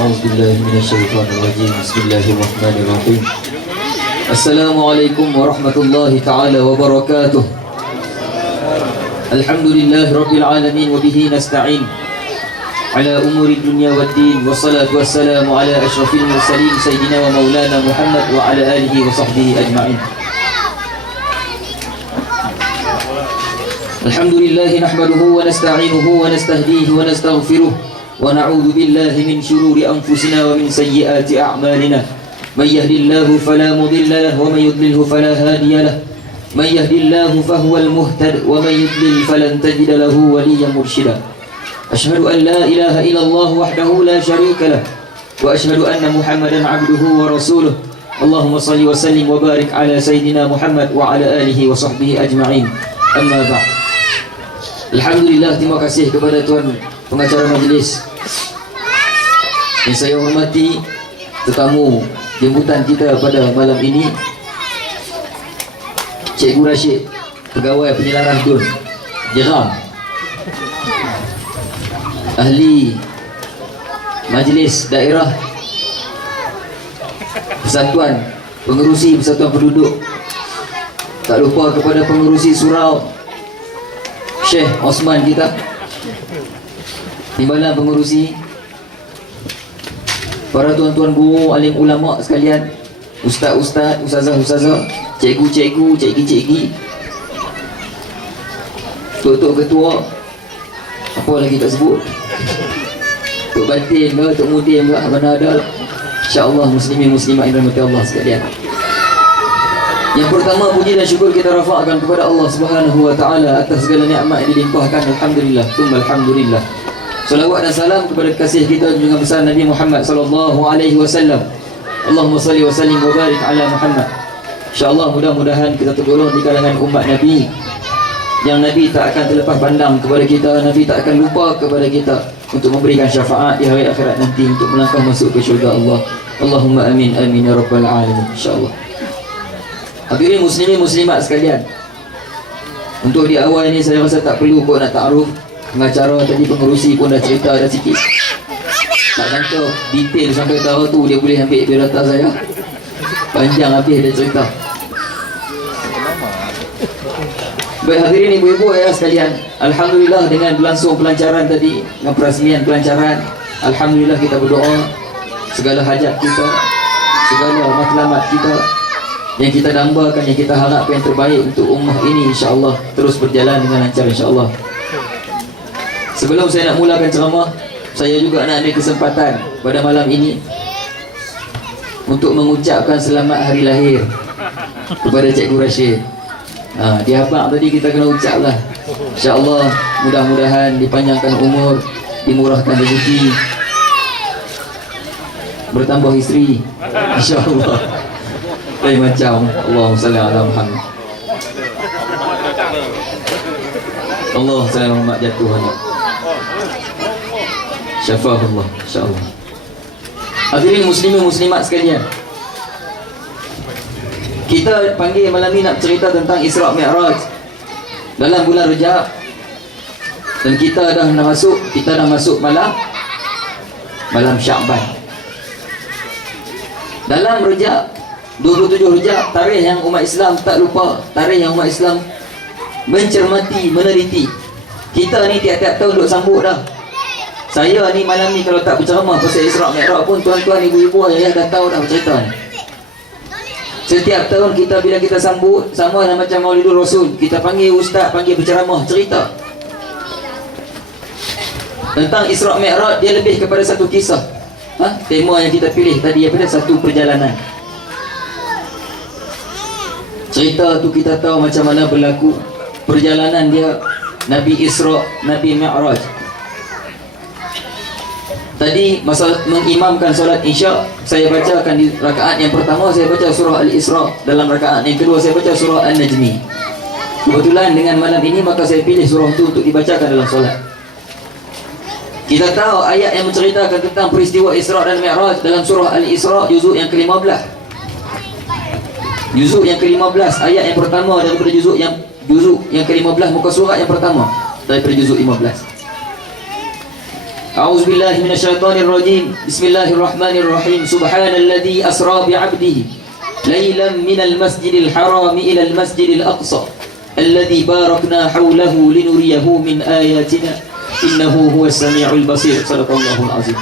أعوذ بالله من الشيطان الرجيم. بسم الله الرحمن الرحيم. السلام عليكم ورحمة الله تعالى وبركاته. الحمد لله رب العالمين وبه نستعين على أمور الدنيا والدين، والصلاة والسلام على أشرف المرسلين سيدنا ومولانا محمد وعلى آله وصحبه أجمعين. الحمد لله نحمده ونستعينه ونستهديه ونستغفره ونعوذ بالله من شرور أنفسنا ومن سيئات أعمالنا. من يهد الله فلا مضل له ومن يضلله فلا هادي له. من يهد الله فهو المهتد ومن يضلل فلن تجد له وليا مرشدا. أشهد أن لا إله إلا الله وحده لا شريك له، وأشهد أن محمدا عبده ورسوله. اللهم صل وسلم وبارك على سيدنا محمد وعلى آله وصحبه أجمعين. أما بعد. Alhamdulillah, terima kasih kepada Tuan Pengacara Majlis yang saya hormati, tetamu jemputan kita pada malam ini, Cikgu Rashid, Pegawai Penyelaran Dun Jeram, Ahli Majlis Daerah Persatuan Pengerusi Persatuan Penduduk, tak lupa kepada pengerusi surau Syekh Osman kita, timbalan pengerusi, para tuan-tuan guru, alim ulama sekalian, ustaz-ustaz, ustazah-ustazah, cikgu-cikgu, cikgi-cikgi, tok-tok ketua, apa lagi tak sebut, tok batin ke, tok mudim ke, mana ada, insya-Allah muslimin muslimat yang dirahmati Allah sekalian. Yang pertama, puji dan syukur kita rafa'kan kepada Allah Subhanahu wa taala atas segala nikmat yang dilimpahkan. Alhamdulillah, tsumma alhamdulillah. Selawat dan salam kepada kasih kita junjungan besar Nabi Muhammad sallallahu alaihi wasallam. Allahumma salli wa sallim wa barik ala Muhammad. Insya-Allah mudah-mudahan kita tergolong di kalangan umat Nabi yang Nabi tak akan terlepas pandang kepada kita, Nabi tak akan lupa kepada kita untuk memberikan syafaat di hari akhirat nanti untuk melangkah masuk ke syurga Allah. Allahumma amin amin ya rabbal alamin. Insya-Allah. Hadirin muslimin muslimat sekalian, untuk di awal ini saya rasa tak perlu kau nak ta'aruf. Pengacara tadi, pengerusi pun dah cerita dah sikit. Tak sangka detail sampai tahun tu dia boleh ambil biodata saya. Panjang habis dia cerita. Baik hadirin ibu-ibu ayah sekalian, alhamdulillah dengan berlangsung pelancaran tadi, dengan perasmian pelancaran, alhamdulillah kita berdoa segala hajat kita, segala matlamat kita yang kita dambakan, yang kita harapkan yang terbaik untuk ummah ini, insya-Allah terus berjalan dengan lancar, insya-Allah. Sebelum saya nak mulakan ceramah, saya juga nak ambil kesempatan pada malam ini untuk mengucapkan selamat hari lahir kepada Cikgu Rashid. Di abang tadi kita kena ucap lah. Insya-Allah mudah-mudahan dipanjangkan umur, dimurahkan rezeki, bertambah isteri, insya-Allah. Lain macam Allahumma salli ala Muhammad. Allah salli ala Muhammad jatuh anak. Syafahullah, insya-Allah. Hadirin muslimin muslimat sekalian, kita panggil malam ni nak cerita tentang Isra' Mi'raj dalam bulan Rejab, dan kita dah masuk malam Sya'ban. Dalam Rejab 27 Rejab, tarikh yang umat Islam tak lupa, tarikh yang umat Islam mencermati, meneliti. Kita ni tiap-tiap tahun duk sambut dah. Saya ni malam ni kalau tak berceramah pasal Isra' Mi'raj pun tuan-tuan, ibu-ibu, ayah dah tahu dah cerita ni. Setiap tahun kita bila kita sambut, sama lah macam Maulidul Rasul, kita panggil ustaz, panggil berceramah, cerita tentang Isra' Mi'raj. Dia lebih kepada satu kisah. Tema yang kita pilih tadi daripada satu perjalanan. Cerita tu kita tahu macam mana berlaku perjalanan dia Nabi Isra', Nabi Mi'raj. Tadi masa mengimamkan solat Isya', saya bacakan di rakaat yang pertama saya baca surah Al-Isra', dalam rakaat yang kedua saya baca surah An-Najmi. Kebetulan dengan malam ini maka saya pilih surah itu untuk dibacakan dalam solat. Kita tahu ayat yang menceritakan tentang peristiwa Isra' dan Mi'raj dalam surah Al-Isra' juzuk yang ke-15. Juzuk yang ke-15, ayat yang pertama daripada juzuk yang ke-15, muka surat yang pertama daripada juzuk 15. A'udzubillahi minasyaitonirrajim. Bismillahirrahmanirrahim. Subhanalladzi asra bi'abdihi lailan minal masjidil haram ila al masjidil aqsa alladzi barakna hawlahu linuriyahu min ayatina innahu huwas samiul basir. Sadaqallahul azim.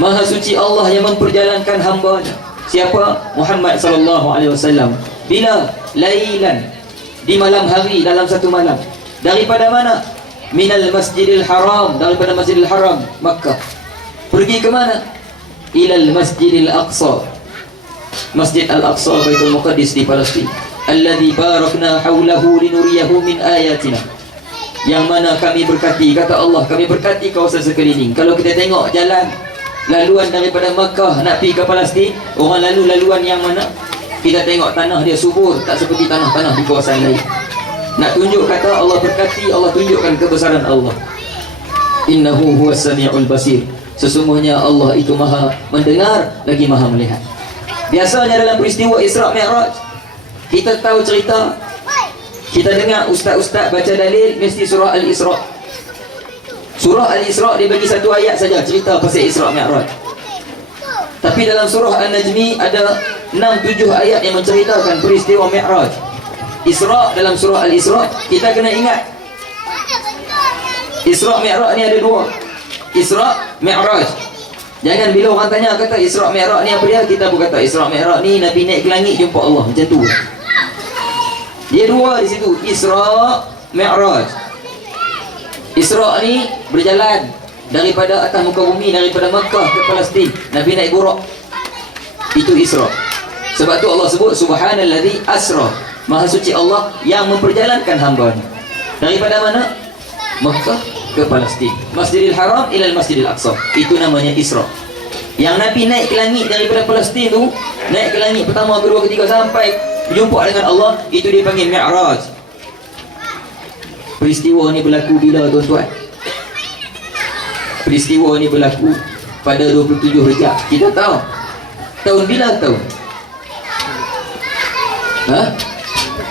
Maha suci Allah yang memperjalankan hamba-Nya. Siapa? Muhammad sallallahu alaihi wasallam. Bila? Lailan, di malam hari, dalam satu malam. Daripada mana? Minal masjidil haram, daripada masjidil haram Makkah. Pergi ke mana? Ilal masjidil aqsa, Masjid al-Aqsa, Baitul Muqaddis di Palestin. Alladzi barakna hawlahu linuriyahu min ayatina, yang mana kami berkati, kata Allah, kami berkati kawasan sekeliling. Kalau kita tengok jalan laluan daripada Makkah nak pergi ke Palestin, orang lalu laluan yang mana? Kita tengok tanah dia subur, tak seperti tanah-tanah di kawasan lain. Nak tunjuk kata Allah berkati, Allah tunjukkan kebesaran Allah. Innahu huwas samiul basir. Sesungguhnya Allah itu maha mendengar lagi maha melihat. Biasanya dalam peristiwa Isra Mi'raj, kita tahu cerita, kita dengar ustaz-ustaz baca dalil mesti surah Al-Isra. Surah Al-Isra dia bagi satu ayat saja cerita pasal Isra Mi'raj. Tapi dalam surah An-Najmi ada 6-7 ayat yang menceritakan peristiwa Mi'raj. Isra, dalam surah Al-Isra kita kena ingat Isra Mi'raj ni ada dua. Isra Mi'raj. Jangan bila orang tanya kata Isra Mi'raj ni apa dia, kita pun kata Isra Mi'raj ni Nabi naik ke langit jumpa Allah, macam tu. Dia dua di situ, Isra Mi'raj. Isra ni berjalan daripada atas muka bumi, daripada Makkah ke Palestin. Nabi naik buraq. Itu Isra. Sebab tu Allah sebut Subhanalladzi asra. Maha suci Allah yang memperjalankan hamba-Nya. Daripada mana? Makkah ke Palestin. Masjidil Haram ila Masjidil Aqsa. Itu namanya Isra. Yang Nabi naik ke langit daripada Palestin tu, naik ke langit pertama, kedua, ketiga sampai berjumpa dengan Allah, itu dipanggil Mi'raj. Peristiwa ni berlaku bila tuan-tuan? Peristiwa ni berlaku pada 27 Rejab. Kita tahu tahun bila tahun?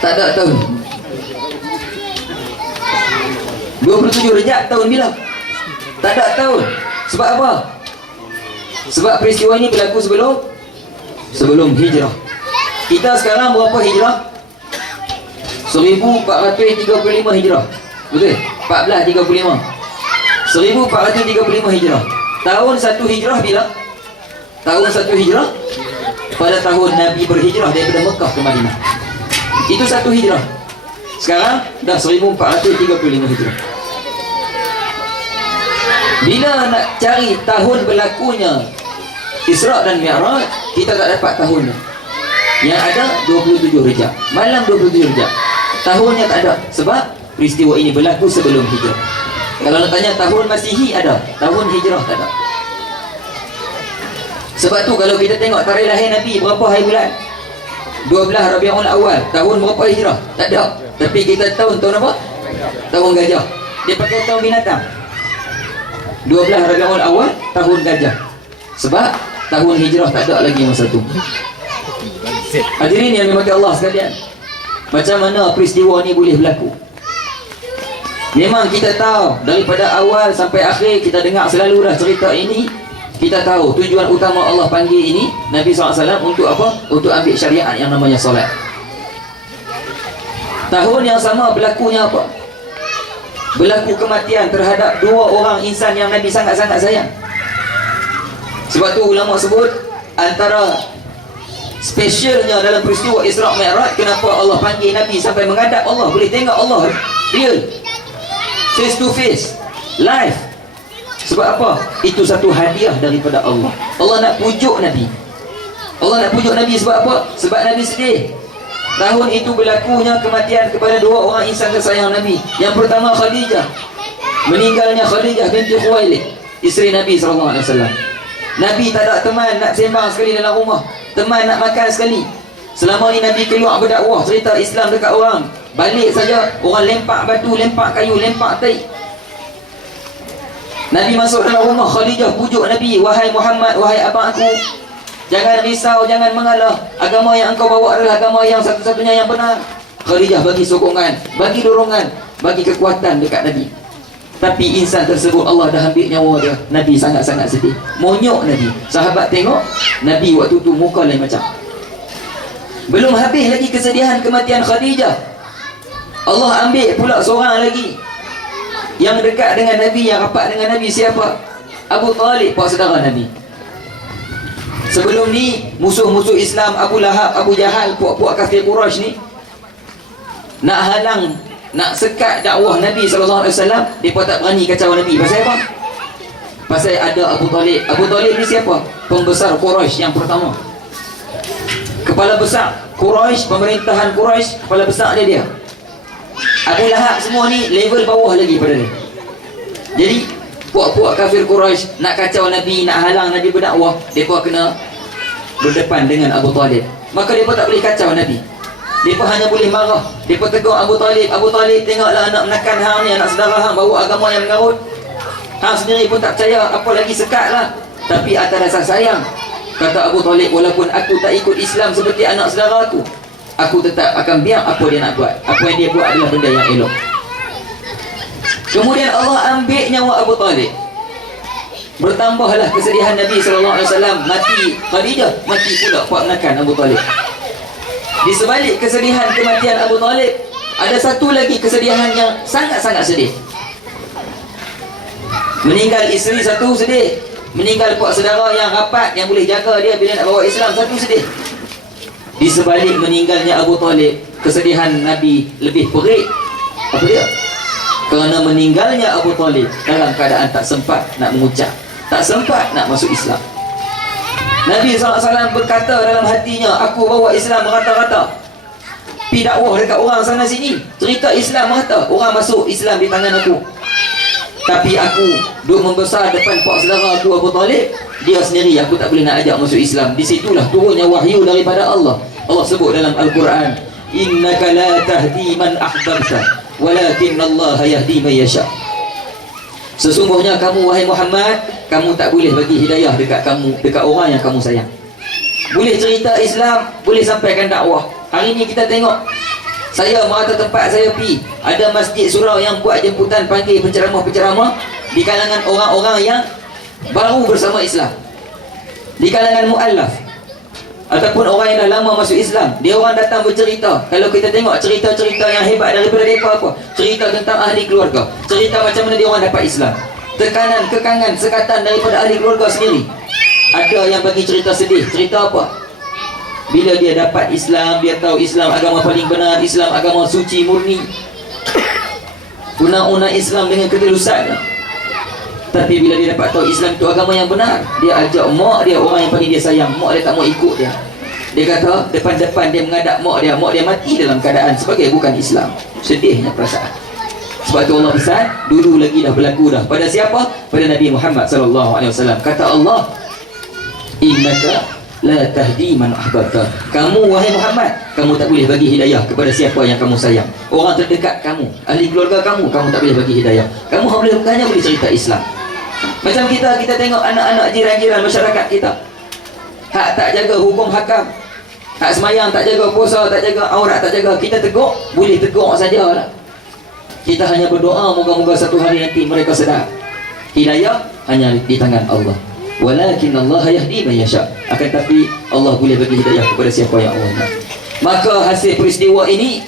Tak ada tahun. 27 Rejab tahun bila? Tak ada tahun. Sebab apa? Sebab peristiwa ini berlaku sebelum hijrah. Kita sekarang berapa hijrah? 1435 hijrah. Betul? 1435. 1435 hijrah. Tahun 1 hijrah bila? Tahun 1 hijrah pada tahun Nabi berhijrah daripada Mekah ke Madinah. Itu 1 hijrah. Sekarang dah 1435 hijrah. Bila nak cari tahun berlakunya Isra dan Mi'raj, kita tak dapat tahunnya. Yang ada 27 Rejab. Malam 27 Rejab. Tahunnya tak ada. Sebab peristiwa ini berlaku sebelum hijrah. Kalau nak tanya tahun Masihi ada, tahun hijrah tak ada. Sebab tu kalau kita tengok tarikh lahir Nabi berapa hari bulan? 12 Rabiul Awal. Tahun berapa hijrah? Tak ada. Tapi kita tahun apa? Tahun gajah. Dia pakai tahun binatang. 12 Rabiul Awal, tahun gajah. Sebab tahun hijrah tak ada lagi masa tu. Hadirin yang dimati Allah sekalian, macam mana peristiwa ni boleh berlaku? Memang kita tahu daripada awal sampai akhir, kita dengar selalu dah cerita ini. Kita tahu tujuan utama Allah panggil ini Nabi SAW untuk apa? Untuk ambil syariat yang namanya solat. Tahun yang sama berlakunya apa? Berlaku kematian terhadap dua orang insan yang Nabi sangat-sangat sayang. Sebab tu ulama sebut antara spesialnya dalam peristiwa Isra Mi'raj, kenapa Allah panggil Nabi sampai menghadap Allah, boleh tengok Allah real, face to face, live. Sebab apa? Itu satu hadiah daripada Allah. Allah nak pujuk Nabi. Allah nak pujuk Nabi sebab apa? Sebab Nabi sedih. Tahun itu berlakunya kematian kepada dua orang insan tersayang Nabi. Yang pertama Khadijah. Meninggalnya Khadijah binti Khuwailid, isteri Nabi SAW. Nabi tak ada teman nak sembang sekali dalam rumah, teman nak makan sekali. Selama ni Nabi keluar berdakwah, cerita Islam dekat orang, balik saja orang lempak batu, lempak kayu, lempak tai. Nabi masuk dalam rumah, Khadijah pujuk Nabi, wahai Muhammad, wahai abang aku, jangan risau, jangan mengalah. Agama yang engkau bawa adalah agama yang satu-satunya yang benar. Khadijah bagi sokongan, bagi dorongan, bagi kekuatan dekat Nabi. Tapi insan tersebut Allah dah ambil nyawa dia. Nabi sangat-sangat sedih. Monyok Nabi. Sahabat tengok Nabi waktu tu muka lain macam. Belum habis lagi kesedihan kematian Khadijah, Allah ambil pula seorang lagi yang dekat dengan Nabi, yang rapat dengan Nabi. Siapa? Abu Talib, pak saudara Nabi. Sebelum ni musuh-musuh Islam, Abu Lahab, Abu Jahal, puak-puak kafir Quraisy ni nak halang, nak sekat dakwah Nabi SAW. Mereka tak berani kacau Nabi. Pasal apa? Pasal ada Abu Talib. Abu Talib ni siapa? Pembesar Quraisy yang pertama, kepala besar Quraisy, pemerintahan Quraisy, kepala besar dia. Abu Lahab semua ni level bawah lagi pada dia. Jadi puak-puak kafir Quraisy nak kacau Nabi, nak halang Nabi berdakwah, mereka kena berdepan dengan Abu Talib. Maka mereka tak boleh kacau Nabi. Mereka hanya boleh marah. Mereka tegur Abu Talib. Abu Talib, tengoklah anak menakan hang ni, anak saudara hang bawa agama yang mengarut. Hang sendiri pun tak percaya, apa lagi sekatlah. Tapi atas dasar sayang, kata Abu Talib, walaupun aku tak ikut Islam seperti anak saudara aku tetap akan biar apa dia nak buat. Apa yang dia buat adalah benda yang elok. Kemudian Allah ambil nyawa Abu Talib. Bertambahlah kesedihan Nabi SAW. Mati Khadijah, mati pula pak menakan Abu Talib. Di sebalik kesedihan kematian Abu Talib, ada satu lagi kesedihan yang sangat-sangat sedih. Meninggal isteri satu, sedih. Meninggal pak saudara yang rapat, yang boleh jaga dia bila nak bawa Islam, satu, sedih. Di sebalik meninggalnya Abu Talib, kesedihan Nabi lebih perik. Apa dia? Kerana meninggalnya Abu Talib dalam keadaan tak sempat nak mengucap, tak sempat nak masuk Islam. Nabi SAW berkata dalam hatinya, aku bawa Islam merata-rata, pi dakwah dekat orang sana sini, cerita Islam merata, orang masuk Islam di tangan aku. Tapi aku duk membesar depan pak saudara aku Abu Talib, dia sendiri aku tak boleh nak ajak masuk Islam. Di situlah turunnya wahyu daripada Allah. Allah sebut dalam Al-Quran, innaka la tahdi man ahbabta walakin Allah yahdi man yasha. Sesungguhnya kamu wahai Muhammad, kamu tak boleh bagi hidayah dekat orang yang kamu sayang. Boleh cerita Islam, boleh sampaikan dakwah. Hari ni kita tengok, saya merata tempat saya pi, ada masjid surau yang buat jemputan panggil penceramah-penceramah di kalangan orang-orang yang baru bersama Islam, di kalangan mu'allaf ataupun orang yang dah lama masuk Islam. Dia orang datang bercerita. Kalau kita tengok cerita-cerita yang hebat daripada mereka apa? Cerita tentang ahli keluarga, cerita macam mana dia orang dapat Islam, tekanan, kekangan, sekatan daripada ahli keluarga sendiri. Ada yang bagi cerita sedih. Cerita apa? Bila dia dapat Islam, dia tahu Islam agama paling benar, Islam agama suci murni, undang-undang Islam dengan ketulusannya. Tapi bila dia dapat tahu Islam itu agama yang benar, dia ajak mak dia, orang yang paling dia sayang. Mak dia tak mau ikut dia. Dia kata depan-depan dia mengadap mak dia mati dalam keadaan sebagai bukan Islam. Sedihnya perasaan. Sebab tu Allah pesan, dulu lagi dah berlaku dah. Pada siapa? Pada Nabi Muhammad SAW. Kata Allah, innaka la tahdi man ahbabta. Kamu wahai Muhammad, kamu tak boleh bagi hidayah kepada siapa yang kamu sayang. Orang terdekat kamu, ahli keluarga kamu tak boleh bagi hidayah. Kamu hanya boleh cerita Islam. Macam kita tengok anak-anak jiran-jiran masyarakat kita, hak tak jaga hukum hakam, hak semayang tak jaga, puasa tak jaga, aurat tak jaga, kita tegur, boleh tegur sajalah. Kita hanya berdoa moga-moga satu hari nanti mereka sedar. Hidayah hanya di tangan Allah. Walakin Allah yahdi man yasha. Akan tapi Allah boleh bagi hidayah kepada siapa yang Allah nak. Maka hasil peristiwa ini,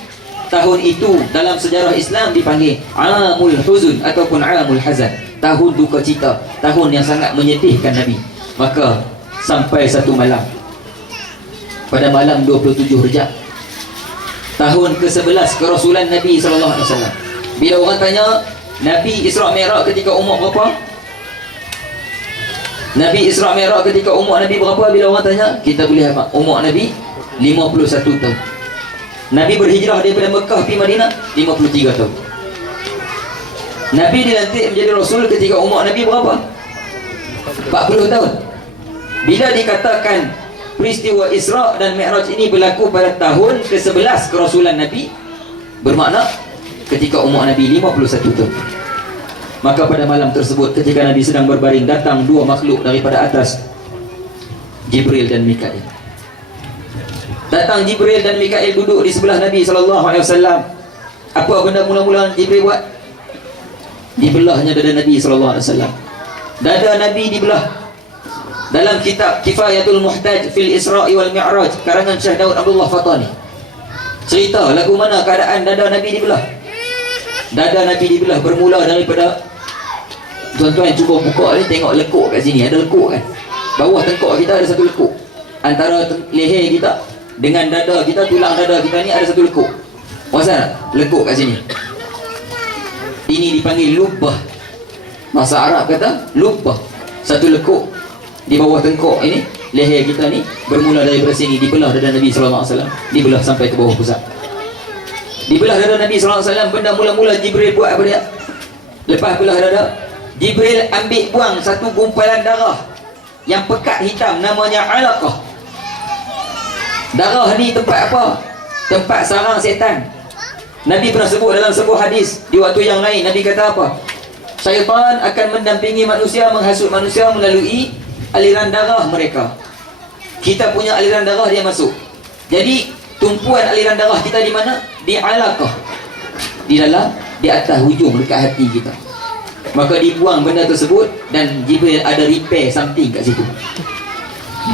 tahun itu dalam sejarah Islam dipanggil Amul Huzun ataupun Amul Hazan, tahun duka cita, tahun yang sangat menyedihkan Nabi. Maka sampai satu malam, pada malam 27 Rejab, tahun ke-11 kerasulan Nabi SAW. Bila orang tanya Nabi Isra Mi'raj ketika umur berapa? Nabi Isra Mi'raj ketika umur Nabi berapa? Bila orang tanya, kita boleh apa? Umur Nabi 51 tahun. Nabi berhijrah daripada Mekah pergi Madinah 53 tahun. Nabi dilantik menjadi Rasul ketika umur Nabi berapa? 40 tahun. Bila dikatakan peristiwa Isra dan Mi'raj ini berlaku pada tahun ke-11 kerasulan Nabi, bermakna ketika umur Nabi 51 tahun. Maka pada malam tersebut ketika Nabi sedang berbaring, datang dua makhluk daripada atas, Jibril dan Mikail. Datang Jibril dan Mikail duduk di sebelah Nabi SAW. Apa benda mula-mula Jibril buat? dibelahnya dada Nabi SAW. Dada Nabi dibelah. Dalam kitab Kifayatul Muhtaj fil Isra'i wal Mi'raj karangan Syekh Daud Abdullah Fatani, cerita lagu mana keadaan dada Nabi dibelah. Dada Nabi dibelah bermula daripada, tuan-tuan cuba buka ni, tengok lekuk kat sini, ada lekuk kan. Bawah tengkok kita ada satu lekuk. Antara leher kita dengan dada kita, tulang dada kita ni ada satu lekuk. Puasa lekuk kat sini. Ini dipanggil lubbah. Bahasa Arab kata lubbah. Satu lekuk di bawah tengkok ini, leher kita ni bermula daripada sini, dibelah dada Nabi SAW, dibelah sampai ke bawah pusat. Dibelah dada Nabi SAW. Benda mula-mula Jibril buat apa dia? Lepas belah dada, Jibril ambil buang satu gumpalan darah yang pekat hitam, namanya alaqah. Darah ni tempat apa? Tempat sarang setan. Nabi pernah sebut dalam sebuah hadis di waktu yang lain. Nabi kata apa? Syaitan akan mendampingi manusia, menghasut manusia melalui aliran darah mereka. Kita punya aliran darah dia masuk. Jadi tumpuan aliran darah kita di mana? Di alaqah, di dalam, di atas hujung dekat hati kita. Maka dibuang benda tersebut, dan Jibril ada repair something kat situ.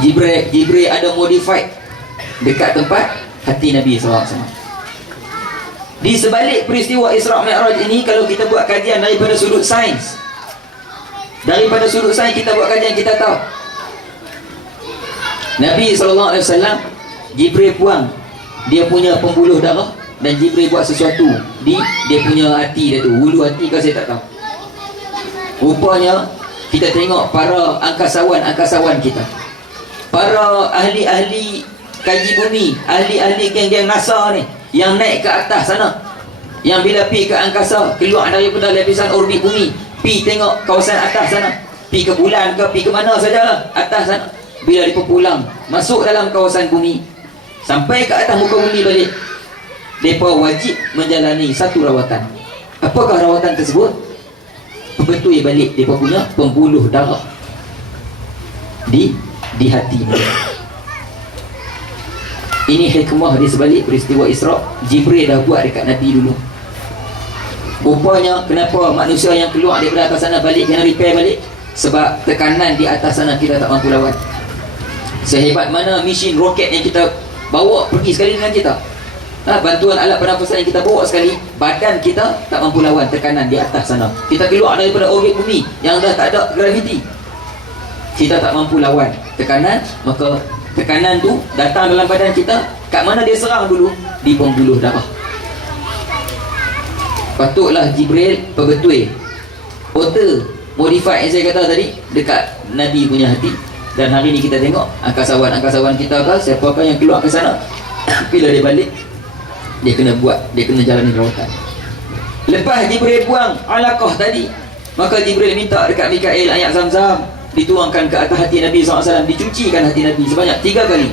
Jibril ada modified dekat tempat hati Nabi SAW. Di sebalik peristiwa Isra' Mi'raj ini, kalau kita buat kajian daripada sudut sains, kita buat kajian, kita tahu Nabi SAW, Jibril buang dia punya pembuluh darah, dan Jibril buat sesuatu di dia punya hati dia tu. Hulu hati ke saya tak tahu. Rupanya kita tengok para angkasawan kita, para ahli-ahli kaji bumi, ahli-ahli geng-geng NASA ni, yang naik ke atas sana, yang bila pi ke angkasa, keluar daripada lapisan orbit bumi, pi tengok kawasan atas sana, pi ke bulan ke, pi ke mana sajalah atas sana, bila mereka pulang masuk dalam kawasan bumi, sampai ke atas muka bumi balik, mereka wajib menjalani satu rawatan. Apakah rawatan tersebut? Betul balik mereka punya pembuluh darah di hati mereka. Ini hikmah di sebalik peristiwa Isra'. Jibril dah buat dekat Nabi dulu. Rupanya kenapa manusia yang keluar daripada atas sana balik kena repair balik? Sebab tekanan di atas sana kita tak mampu lawan. Sehebat mana mesin roket yang kita bawa pergi sekali dengan kita, bantuan alat pernafasan yang kita bawa sekali, badan kita tak mampu lawan tekanan di atas sana. Kita keluar daripada orbit bumi yang dah tak ada graviti, kita tak mampu lawan tekanan. Maka tekanan tu datang dalam badan kita. Kat mana dia serang dulu? Di pembuluh darah. Patutlah Jibril perbetul otak modify yang saya kata tadi dekat Nabi punya hati. Dan hari ni kita tengok angkasawan kita ke, siapakah yang keluar ke sana, bila dia balik, dia kena jalani rawatan. Lepas Jibril buang alaqah tadi, maka Jibril minta dekat Mikail ayat Zam-Zam dituangkan ke atas hati Nabi SAW, dicucikan hati Nabi sebanyak 3 kali.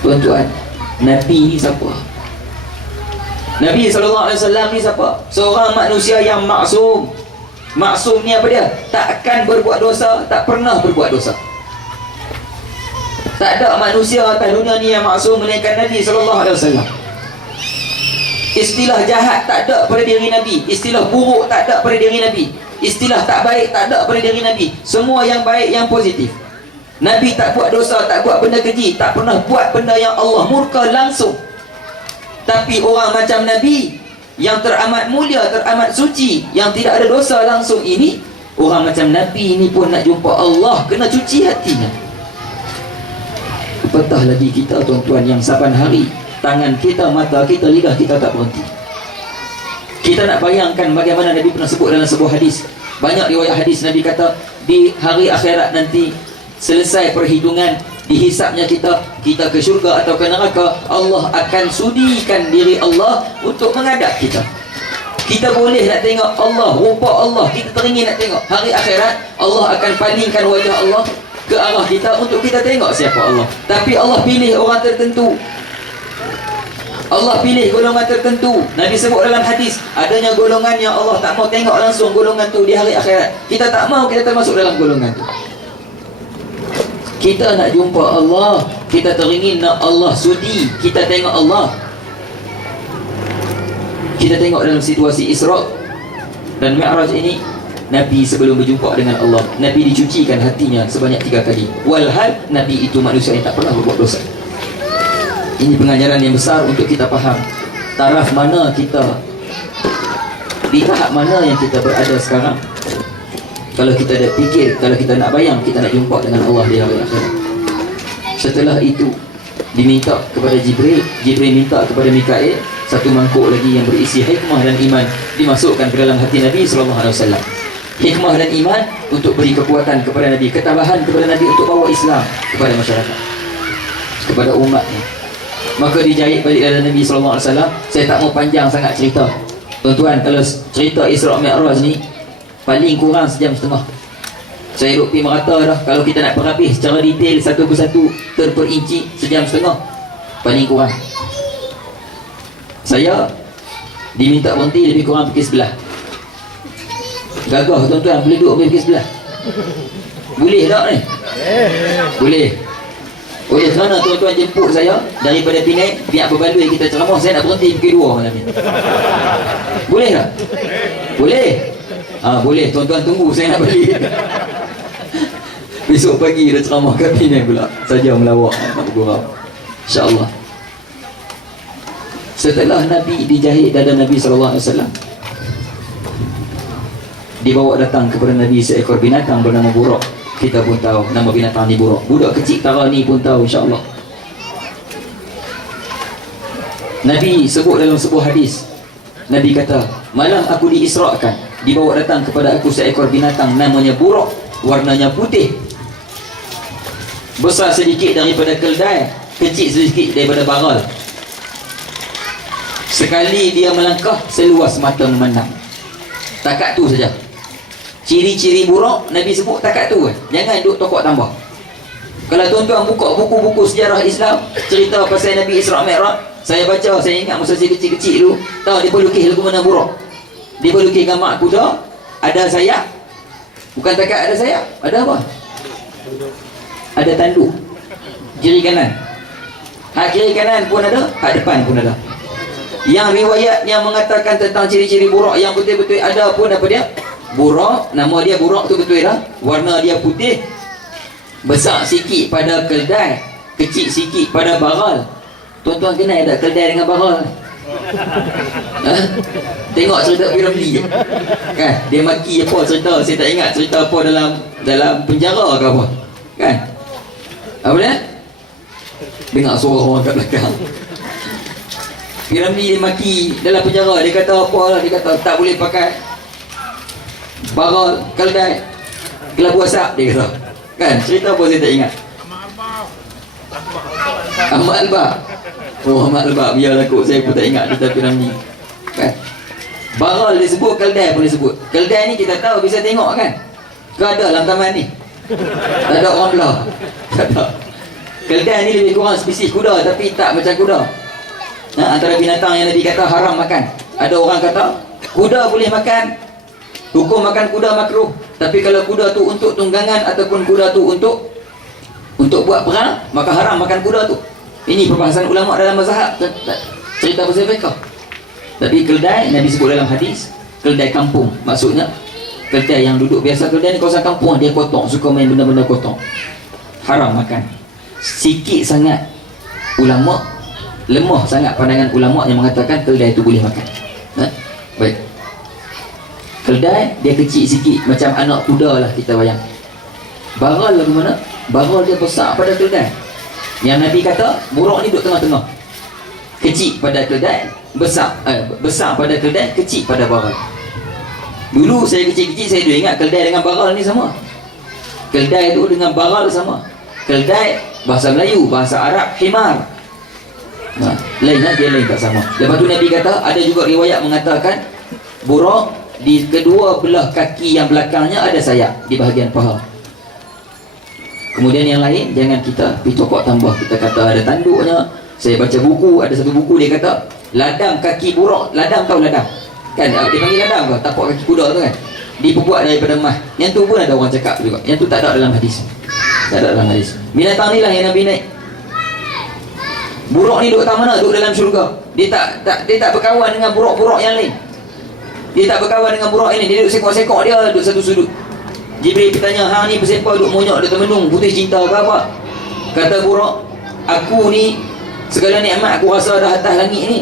Tuan-tuan, Nabi ni siapa? Nabi SAW ni siapa? Seorang manusia yang maksum. Maksum ni apa dia? Takkan berbuat dosa, tak pernah berbuat dosa. Tak ada manusia atas dunia ni yang maksum melainkan Nabi SAW. Istilah jahat tak ada pada diri Nabi, istilah buruk tak ada pada diri Nabi, istilah tak baik tak ada pada diri Nabi. Semua yang baik, yang positif. Nabi tak buat dosa, tak buat benda keji, tak pernah buat benda yang Allah murka langsung. Tapi orang macam Nabi yang teramat mulia, teramat suci, yang tidak ada dosa langsung ini, orang macam Nabi ini pun nak jumpa Allah kena cuci hatinya. Apatah lagi kita, tuan-tuan, yang saban hari tangan kita, mata kita, lidah kita tak berhenti. Kita nak bayangkan bagaimana Nabi pernah sebut dalam sebuah hadis. Banyak riwayat hadis Nabi kata di hari akhirat nanti, selesai perhitungan, dihisapnya kita ke syurga atau ke neraka, Allah akan sudikan diri Allah untuk menghadap kita. Kita boleh nak tengok Allah, rupa Allah, kita teringin nak tengok. Hari akhirat Allah akan palingkan wajah Allah ke arah kita untuk kita tengok siapa Allah. Tapi Allah pilih orang tertentu, Allah pilih golongan tertentu. Nabi sebut dalam hadis, adanya golongan yang Allah tak mau tengok langsung golongan tu di hari akhirat. Kita tak mau kita termasuk dalam golongan tu. Kita nak jumpa Allah, kita teringin nak Allah sudi kita tengok Allah. Kita tengok dalam situasi Isra', Dan Mi'raj ini Nabi sebelum berjumpa dengan Allah, Nabi dicucikan hatinya sebanyak 3 kali. Walhal Nabi itu manusia yang tak pernah berbuat dosa. Ini pengajaran yang besar untuk kita faham taraf mana kita, di tahap mana yang kita berada sekarang. Kalau kita dah fikir, kalau kita nak bayang kita nak jumpa dengan Allah di hari akhirat. Setelah itu diminta kepada Jibril, Jibril minta kepada Mikail satu mangkuk lagi yang berisi hikmah dan iman, dimasukkan ke dalam hati Nabi SAW. Hikmah dan iman untuk beri kekuatan kepada Nabi, ketabahan kepada Nabi untuk bawa Islam kepada masyarakat, kepada umatnya. Maka dijahit balik dalam Nabi SAW. Saya tak mau panjang sangat cerita tuan-tuan. Kalau cerita Isra' Mi'raj ni paling kurang sejam setengah. Saya duk pergi merata dah. Kalau kita nak perhabis secara detail satu persatu terperinci, sejam setengah paling kurang. Saya diminta berhenti lebih kurang pukul 11. Gagah tuan-tuan, boleh duduk pukul 11? Boleh tak ni? Boleh. Oleh kerana tuan-tuan jemput saya daripada Penang, pihak berbaloi kita ceramah, saya nak berhenti pukul 2 malam ni. Boleh tak? Boleh. Boleh, tuan-tuan tunggu, saya nak balik. Besok pagi dah ceramah kat Penang pula, saja melawak nak bergurau, InsyaAllah. Setelah Nabi dijahit dada Nabi SAW, dibawa datang kepada Nabi seekor binatang bernama buruk. Kita pun tahu nama binatang ni buruk. Budak kecil Tara ni pun tahu, insyaAllah. Nabi sebut dalam sebuah hadis, Nabi kata, malam aku diisrakan, dibawa datang kepada aku seekor binatang namanya buruk, warnanya putih, besar sedikit daripada keldai, kecil sedikit daripada baral. Sekali dia melangkah, seluas mata memandang. Takat tu saja. Ciri-ciri buruk Nabi sebut takat tu kan. Jangan duk tokok tambah. Kalau tuan-tuan buka buku-buku sejarah Islam, cerita pasal Nabi Isra' Mi'raj, saya baca, saya ingat masa saya kecil-kecil dulu, tahu dia pelukis lagu mana buruk. Dia pelukis gambar kuda, ada sayap. Bukan takat ada sayap, ada apa? Ada tanduk kiri kanan. Hak kiri kanan pun ada, hak depan pun ada. Yang riwayat yang mengatakan tentang ciri-ciri buruk yang betul-betul ada pun apa dia? Buruk, nama dia buruk tu betul dah. Warna dia putih, besar sikit pada keldai, kecil sikit pada baral. Tuan-tuan kenal tak keldai dengan baral? Tengok cerita Piramli kan, dia maki apa cerita, saya tak ingat cerita apa dalam penjara ke apa kan. Apa dia? Dengar suara orang kat belakang. Piramli dia maki dalam penjara, dia kata apa lah, dia kata tak boleh pakai baral, keldai, kelabu asap, dia kata kan. Cerita apa saya tak ingat. Ahmad Albab. Oh, Ahmad Albab, biarlah kot, saya pun tak ingat cerita Piramli kan. Baral disebut, keldai pun disebut. Keldai ni kita tahu bisa tengok kan. Ke ada dalam taman ni? Tak ada orang belah. Tak ada. Keldai ni lebih kurang spesies kuda, tapi tak macam kuda. Antara binatang yang Nabi kata haram makan, ada orang kata kuda boleh makan, hukum makan kuda makruh. Tapi kalau kuda tu untuk tunggangan ataupun kuda tu untuk buat perang, maka haram makan kuda tu. Ini perbahasan ulama dalam mazhab, cerita pasal fiqh. Tapi keldai Nabi sebut dalam hadis, keldai kampung, maksudnya keldai yang duduk biasa. Keldai ni kawasan kampung, dia kotor, suka main benda-benda kotor, haram makan. Sikit sangat ulama, lemah sangat pandangan ulama yang mengatakan keldai itu boleh makan. Baik. Keldai dia kecil sikit, macam anak kuda lah kita bayang. Baral lagu mana? Baral dia besar pada keldai. Yang Nabi kata buruk ni duduk tengah-tengah, kecil pada keldai, besar pada keldai, kecil pada baral. Dulu saya kecil-kecil, saya dulu ingat keldai dengan baral ni sama. Keldai tu dengan baral sama. Keldai bahasa Melayu, bahasa Arab himar. Lain lah, dia lain tak sama. Lepas tu Nabi kata, ada juga riwayat mengatakan buruk di kedua belah kaki yang belakangnya ada sayap di bahagian paha. Kemudian yang lain, jangan kita pergi tokok tambah. Kita kata ada tanduknya. Saya baca buku, ada satu buku dia kata ladang kaki buruk. Ladang, tahu ladang kan, dia panggil ladang ke, tapak kaki kuda tu kan, diperbuat daripada emas. Yang tu pun ada orang cakap juga, yang tu tak ada dalam hadis. Tak ada dalam hadis. Binatang ni lah yang Nabi naik. Buruk ni duduk tak mana? Duduk dalam syurga. Dia tak berkawan dengan buruk-buruk yang lain. Dia tak berkawan dengan Burak ini. Dia duduk sekok-sekok dia, duduk satu sudut. Jibril bertanya, hang ni pasal duduk monyok, duduk termenung, putih cinta ke apa? Kata Burak, aku ni segala nikmat aku rasa dah atas langit ni.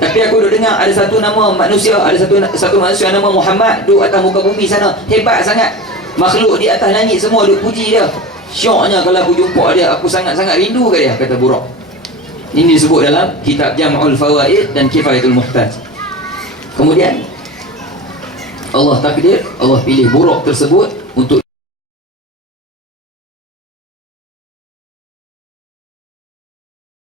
Tapi aku duduk dengar ada satu nama manusia, ada satu manusia nama Muhammad duduk atas muka bumi sana. Hebat sangat. Makhluk di atas langit semua duduk puji dia. Syoknya kalau aku jumpa dia, aku sangat-sangat rindu ke dia, kata Burak. Ini disebut dalam kitab Jam'ul Fawaid dan Kifayatul Muhtaj. Kemudian Allah takdir, Allah pilih Burak tersebut untuk